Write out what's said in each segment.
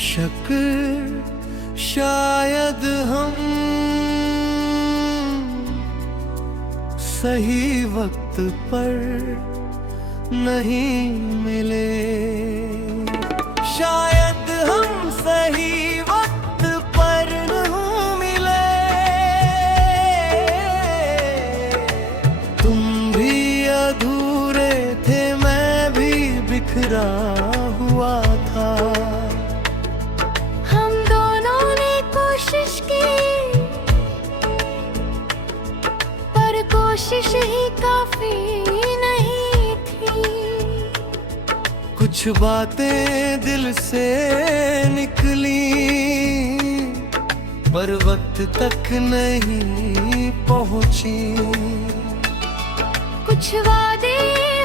बेशक शायद हम सही वक्त पर नहीं मिले, शायद हम सही वक्त पर नहीं मिले। तुम भी अधूरे थे, मैं भी बिखरा हुआ था। हम दोनों ने कोशिश की, पर कोशिश ही काफी नहीं थी। कुछ बातें दिल से निकली, पर वक्त तक नहीं पहुंची। कुछ वादे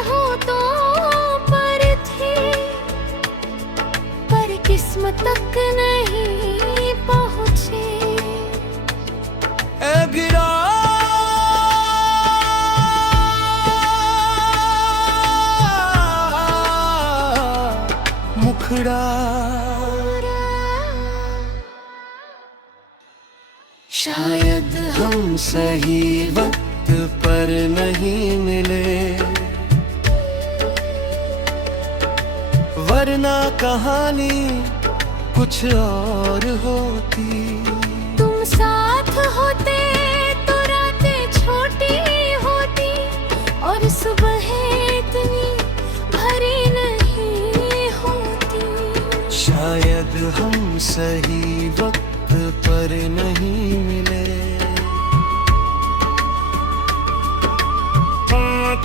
होठों पर थे, पर किस्मत तक नहीं पहुंचे। ए गिरा मुखड़ा, शायद हम सही वक्त पर नहीं मिले, वरना कहानी कुछ और होती। तुम साथ होते तो रातें छोटी होती, और सुबह इतनी भरी नहीं होती। शायद हम सही वक्त पर नहीं मिले।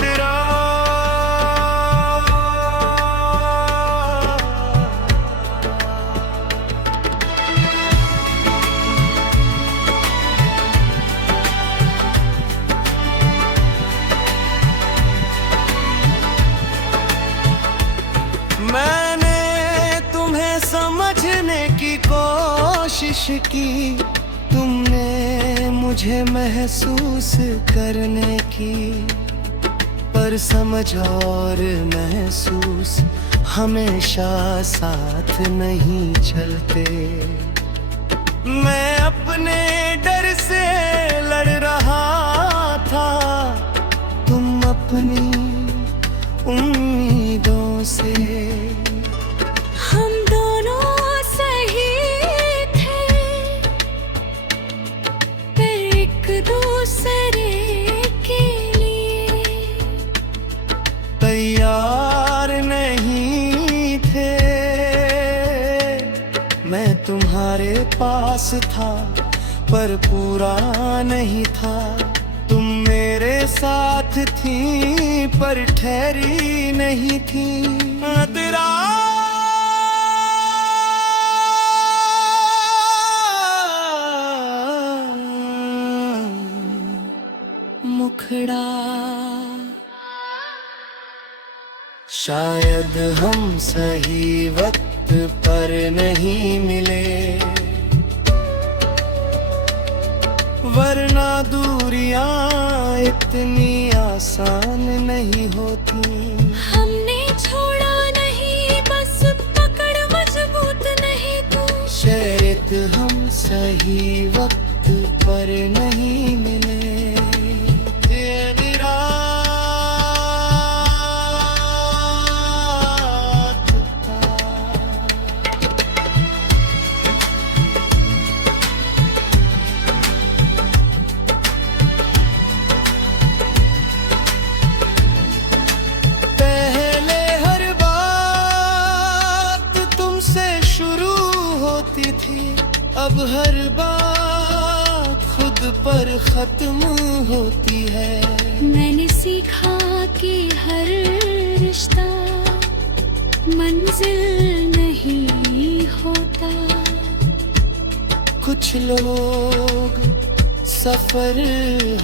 तेरा मैंने तुम्हें समझने की कोशिश की, तुमने मुझे महसूस करने की, पर समझ और महसूस हमेशा साथ नहीं चलते। मैं अपने डर से लड़ रहा था, तुम अपनी उम्मीदों से। हम दोनों सही थे, पर एक दूसरे के लिए तैयार नहीं थे। मैं तुम्हारे पास था, पर पूरा नहीं था। तुम मेरे साथ थी, पर ठहरी नहीं थी। तेरा मुखड़ा, शायद हम सही वक्त पर नहीं मिले, वरना दूरियां इतनी आसान नहीं होती। हमने छोड़ा नहीं, बस पकड़ मजबूत नहीं तू। शायद हम सही वक्त पर नहीं मिले। तेरी रात का पहले हर बात तुमसे शुरू होती थी, अब हर बात खुद पर खत्म होती है। मैंने सीखा कि हर रिश्ता मंजिल नहीं होता। कुछ लोग सफर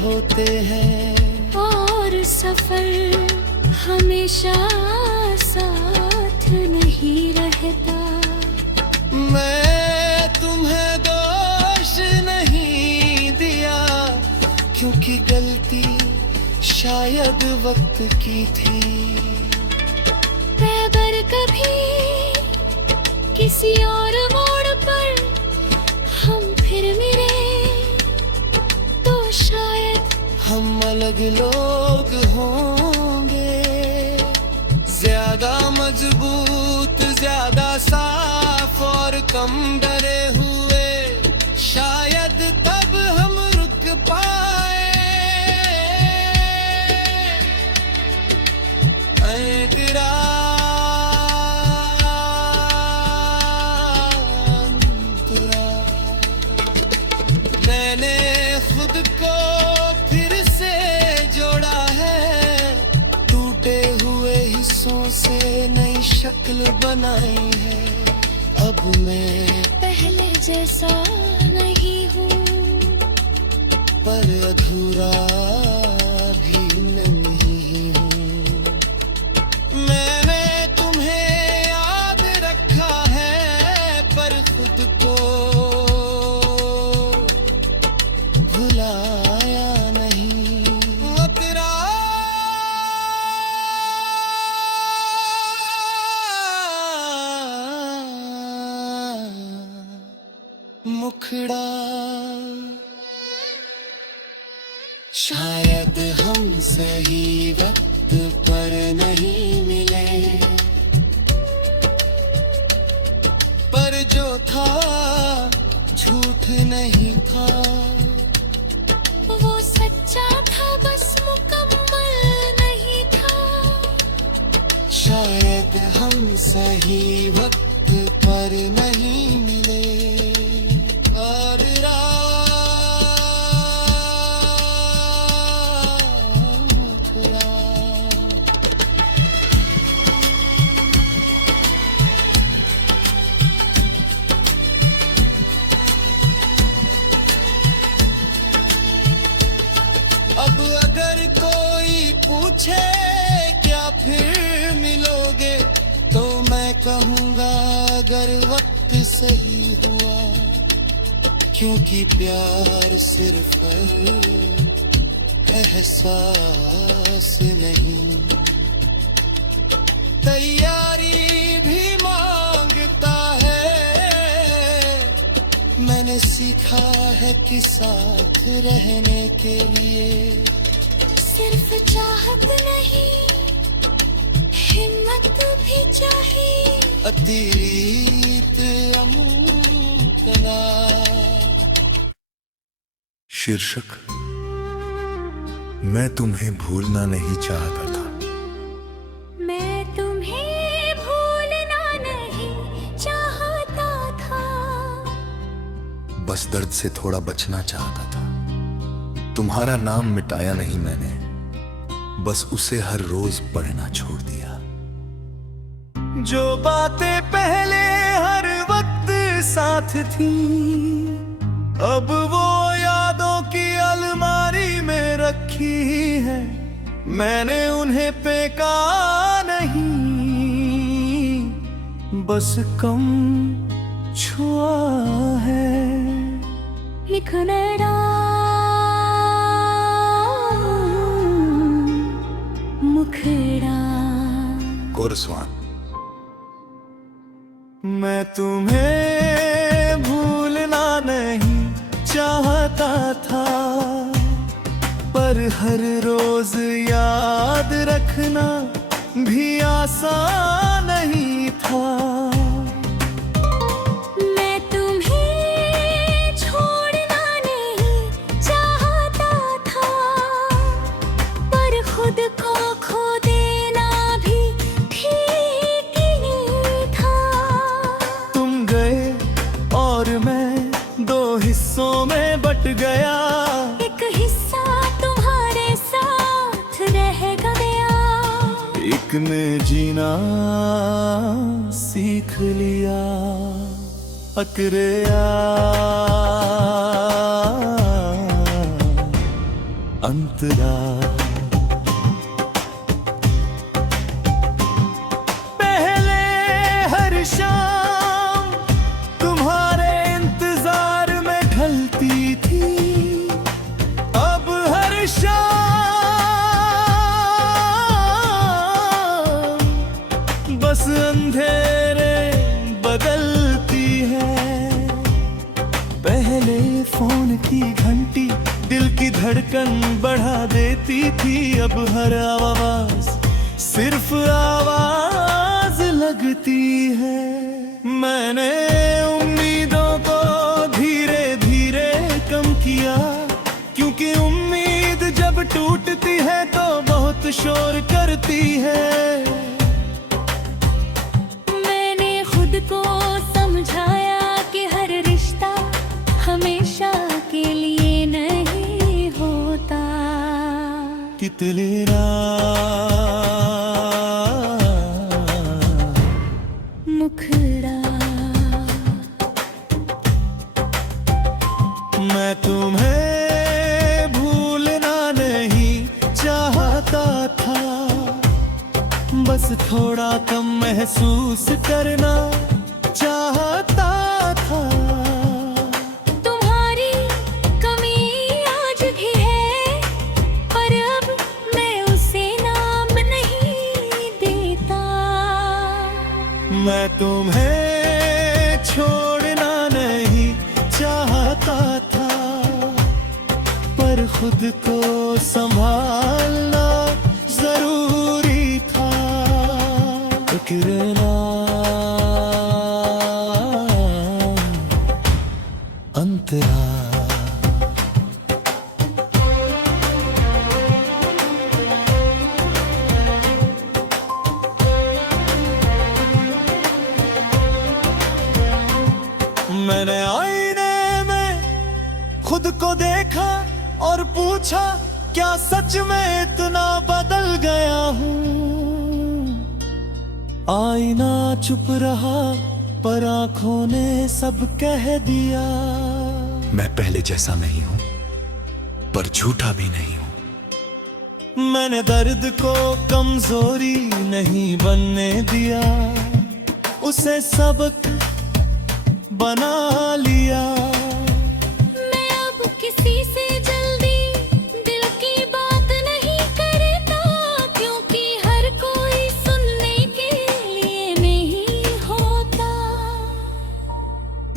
होते हैं, और सफर हमेशा साथ नहीं रहता। मैं तुम्हें दोष नहीं दिया, क्योंकि गलती शायद वक्त की थी। मैं अगर कभी किसी और मोड़ पर हम फिर मिले तो शायद हम अलग लोग होंगे, ज्यादा मजबूत, ज्यादा साफ और कम डरे हुए। शायद तब हम रुक पाए। ऐ तेरा अंतरा, मैंने खुद को फिर से जोड़ा है, टूटे हुए हिस्सों से नई शक्ल बनाई है। अब मैं पहले जैसा नहीं हूँ, पर अधूरा भी नहीं हूँ। मैंने तुम्हें याद रखा है, पर खुद को भुलाया नहीं। वो तेरा मुखड़ा, शायद हम सही वक्त पर नहीं मिले, पर जो था झूठ नहीं था। वो सच्चा था बस मुकम्मल नहीं था। शायद हम सही वक्त पर नहीं मिले, और अब अगर कोई पूछे क्या फिर मिलोगे, तो मैं कहूँगा अगर वक्त सही हुआ, क्योंकि प्यार सिर्फ एहसास नहीं, तैयारी भी मांगता है। मैंने सीखा है कि साथ रहने के लिए सिर्फ चाहत नहीं, हिम्मत भी चाहिए। अतीत अमूतना। शीर्षक, मैं तुम्हें भूलना नहीं चाहता था। मैं तुम्हें भूलना नहीं चाहता था, बस दर्द से थोड़ा बचना चाहता था। तुम्हारा नाम मिटाया नहीं मैंने, बस उसे हर रोज पढ़ना छोड़ दिया। जो बातें पहले हर वक्त साथ थी, अब वो यादों की अलमारी में रखी है। मैंने उन्हें फेंका नहीं, बस कम छुआ है। लिखना मुखड़ा, कोरस्वान। मैं तुम्हें भूलना नहीं चाहता था, पर हर रोज याद रखना भी आसान नहीं था। मैं तुम्हें छोड़ना नहीं चाहता था, पर खुद को खो देना भी ठीक नहीं था। तुम गए और मैं दो हिस्सों में बट गया, एक हिस्सा तुम्हारे साथ रह गया, एक ने जीना सीख लिया। अकरे अंतरा। पहले हर शाम तुम्हारे इंतजार में ढलती थी, अब हर शाम बस अंधेरे बदल पहले फोन की घंटी दिल की धड़कन बढ़ा देती थी, अब हर आवाज सिर्फ आवाज लगती है। मैंने उम्मीदों को धीरे धीरे कम किया, क्योंकि उम्मीद जब टूटती है तो बहुत शोर करती है। मैंने खुद को समझाया कि हर रिश्ता हमेशा के लिए नहीं होता। कितने रात मुखड़ा मैं तुम्हें भूलना नहीं चाहता था, बस थोड़ा कम महसूस करना चाहता था। तुम्हारी कमी आज भी है, पर अब मैं उसे नाम नहीं देता। मैं तुम्हें छोड़ना नहीं चाहता था, पर खुद को संभालना जरूरी था। फिक्रना अंतरा मैंने आईने में खुद को देखा और पूछा, क्या सच में इतना बदल गया हूँ? आईना चुप रहा, पर आंखों ने सब कह दिया। मैं पहले जैसा नहीं हूं, पर झूठा भी नहीं हूं। मैंने दर्द को कमजोरी नहीं बनने दिया, उसे सबक बना लिया। मैं अब किसी से जल्दी दिल की बात नहीं करता, क्योंकि हर कोई सुनने के लिए नहीं होता।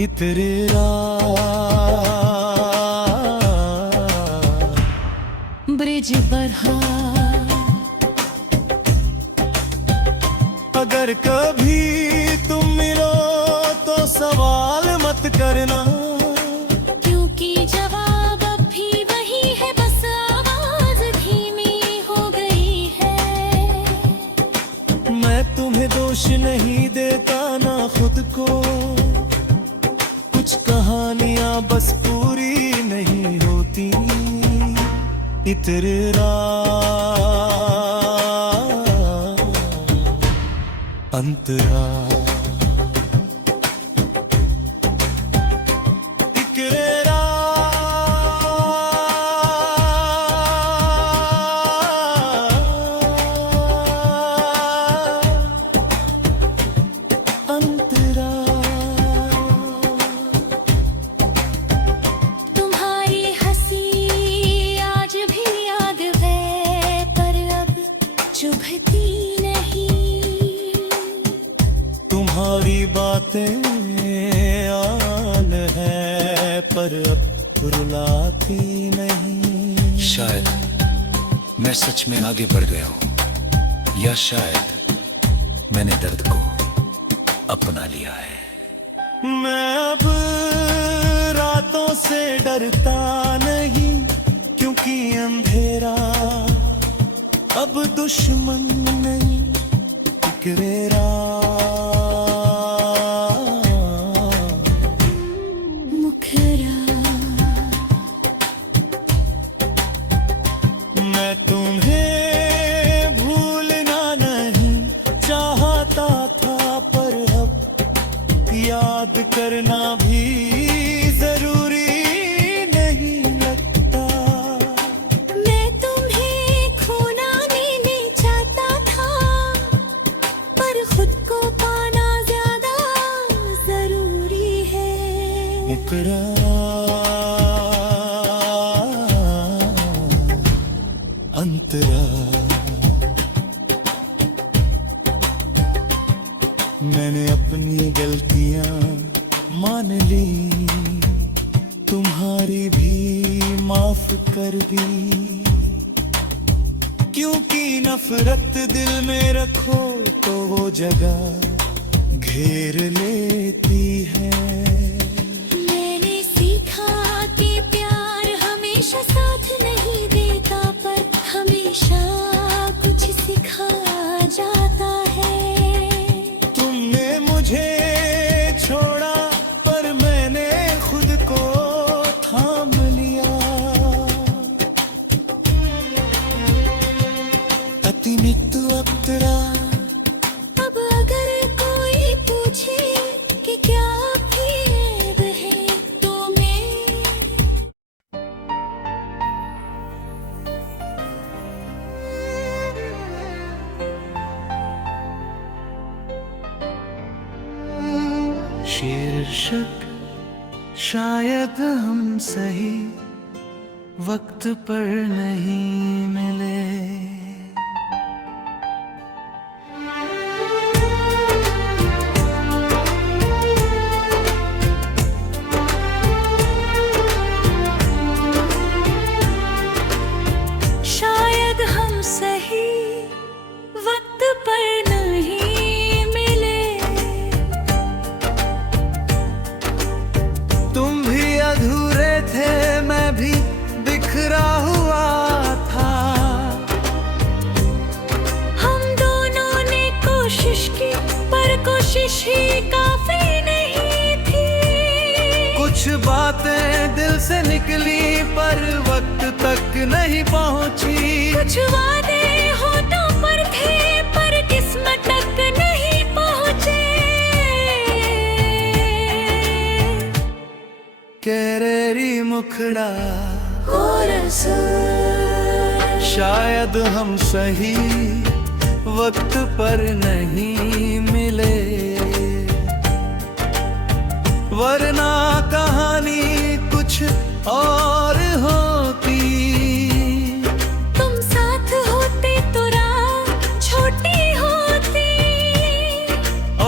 इतरे रात ब्रिज बढ़ा, अगर कभी तुम मिलो तो सवाल मत करना, क्योंकि जवाब अब भी वही है, बस आवाज धीमी हो गई है। मैं तुम्हें दोष नहीं देता ना खुद को, कुछ कहानियां बस पूरी नहीं होती। इतरे अंतरा तुम्हारी हंसी आज भी याद है, पर अब चुभती नहीं। तुम्हारी बातें आन है, पर अब रुलाती नहीं। शायद मैं सच में आगे बढ़ गया हूं, या शायद मैंने दर्द को अपना लिया है। मैं अब रातों से डरता नहीं, क्योंकि अंधेरा अब दुश्मन नहीं। फिक्रेरा मुखरा मैं तुम्हें भूलना नहीं चाहता था, पर अब याद करना भी जरूरी नहीं लगता। मैं तुम्हें खोना नहीं चाहता था, पर खुद को तुम्हारी भी माफ कर दी, क्योंकि नफरत दिल में रखो तो वो जगह घेर लेती है। मैंने सीखा कि प्यार हमेशा साथ नहीं देता, पर हमेशा कुछ सिखा जाता है। तुमने मुझे छोड़ा पर मैंने खुद को थाम लिया। अतिमित्तु अप्तरा, अब अगर कोई पूछे कि क्या भेद है तो मैं शीर्षक शायद हम सही वक्त पर नहीं मिले। शायद हम सही वक्त पर नहीं मिले। तुम भी अधूरे थे, मैं भी बिखरा हुआ था। हम दोनों ने कोशिश की पर कोशिश ही काफी नहीं थी। कुछ बातें दिल से निकली पर वक्त तक नहीं पहुंची। कुछ वादे होठों पर थे पर किस्मत तक नहीं पहुंचे। केरेरी मुखड़ा, और शायद हम सही वक्त पर नहीं मिले, वरना कहानी कुछ और होती। तुम साथ होते तो रात छोटी होती,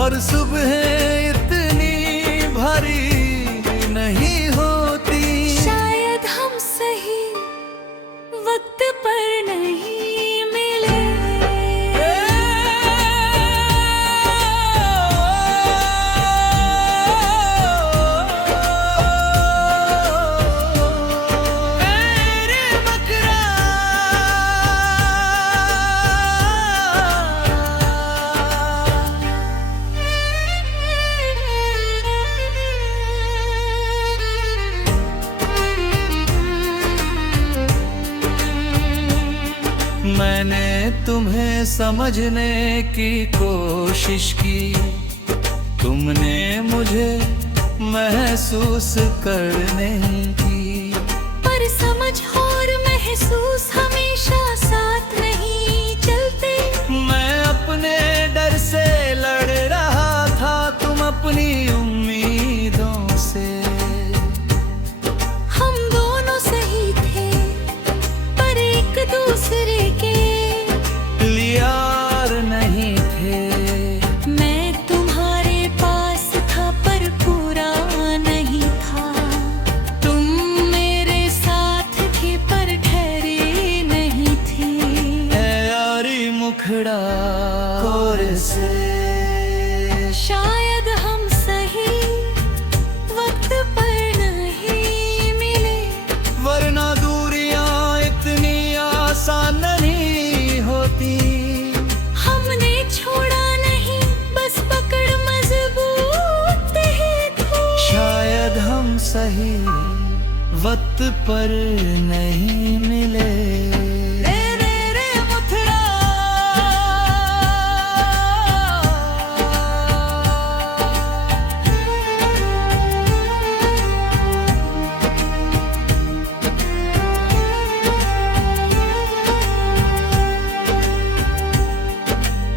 और सुबह इतनी भारी नहीं होती। शायद हम सही वक्त पर नहीं मिले। मैंने तुम्हें समझने की कोशिश की, तुमने मुझे महसूस करने की। पर समझ और महसूस हमेशा साथ नहीं चलते। मैं अपने डर से लड़ रहा था, तुम अपनी उम्मीदों से। हम दोनों सही थे पर एक दूसरे के लियार नहीं थे। मैं तुम्हारे पास था पर पूरा नहीं था। तुम मेरे साथ थे पर ठहरे नहीं थे। ऐ यारी मुखड़ा कोर से, शायद हम सही वक्त पर नहीं मिले, वरना दूरियां इतनी आसान नहीं होती। हमने छोड़ा नहीं बस पकड़ मजबूत है थी। शायद हम सही वक्त पर नहीं मिले। रे रे रे मुथड़ा,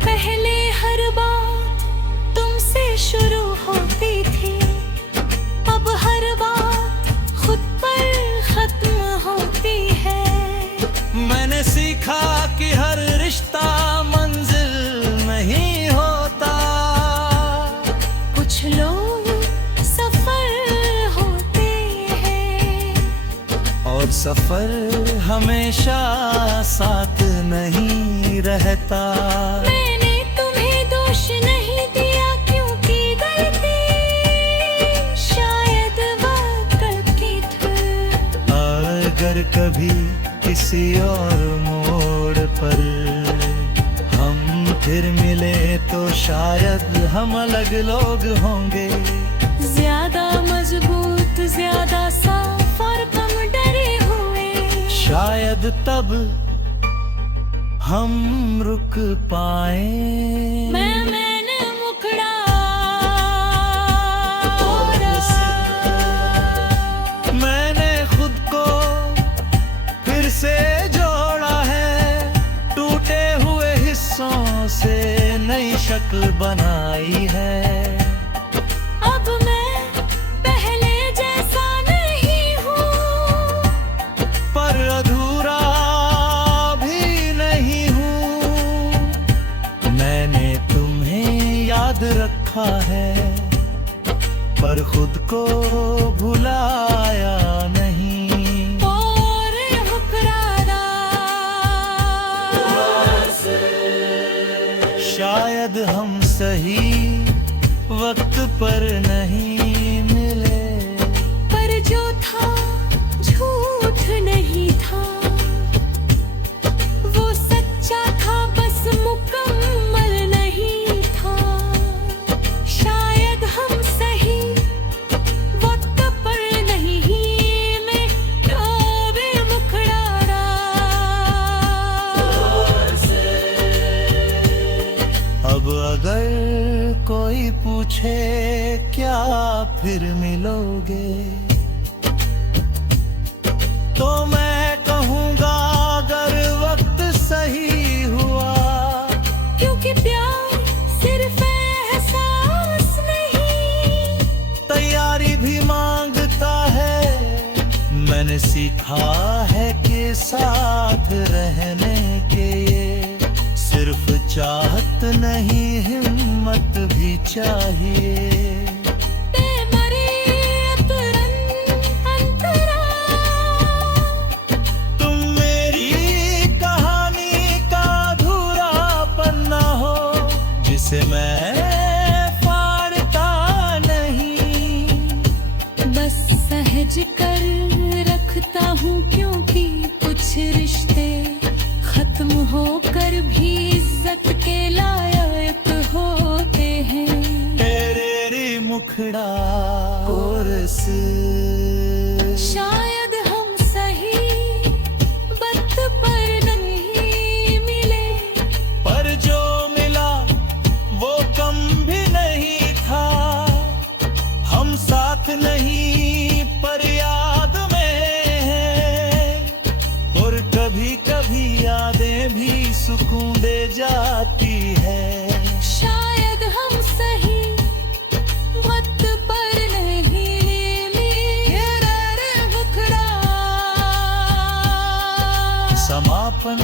पहले हर बात तुमसे शुरू होती थी, अब हर बात खुद पर खत्म होती है। मैंने सीखा कि हर रिश्ता मंजिल नहीं होता। कुछ लोग सफल होते हैं सफर हमेशा साथ नहीं रहता। मैंने तुम्हें दोष नहीं दिया क्योंकि गलती शायद वक्त की थी। अगर कभी किसी और मोड़ पर हम फिर मिले तो शायद हम अलग लोग होंगे। ज्यादा मजबूत, ज्यादा साफ और कम डरे हुए। शायद तब हम रुक पाए। मैंने मुखड़ा मैंने खुद को फिर से जोड़ा है। टूटे हुए हिस्सों से नई शक्ल बनाई है। अब मैं पहले जैसा नहीं हूँ, पर अधूरा भी नहीं हूँ। मैंने तुम्हें याद रखा है पर खुद को भुलाया नहीं। और हुक्राना शायद हम सही वक्त पर नहीं मिले, पर जो था झूठ नहीं था। वो सच्चा था बस मुकम्मल नहीं था। शायद हम सही वक्त पर नहीं मैं भी मुखड़ा। अब अगर कोई पूछे क्या फिर मिलोगे, तो मैं कहूँगा अगर वक्त सही हुआ। क्योंकि प्यार सिर्फ एहसास नहीं, तैयारी भी मांगता है। मैंने सीखा है कि साथ रहने के ये सिर्फ चाहत नहीं हिम्मत भी चाहिए। तुम मेरी कहानी का अधूरा पन्ना हो जिसे मैं फाड़ता नहीं। बस सहज कर रखता हूँ क्योंकि कुछ रिश्ते खत्म होकर भी इज्जत के लायक होते हैं। तेरे मुखड़ा कोरस शायद हम सही वक्त पर नहीं मिले, पर जो मिला वो कम भी नहीं था। हम साथ नहीं पर याद में हैं। और कभी कभी यादें भी सुकून दे जाती है। शायद हम सही वक्त पर नहीं मिले। मुखड़ा समापन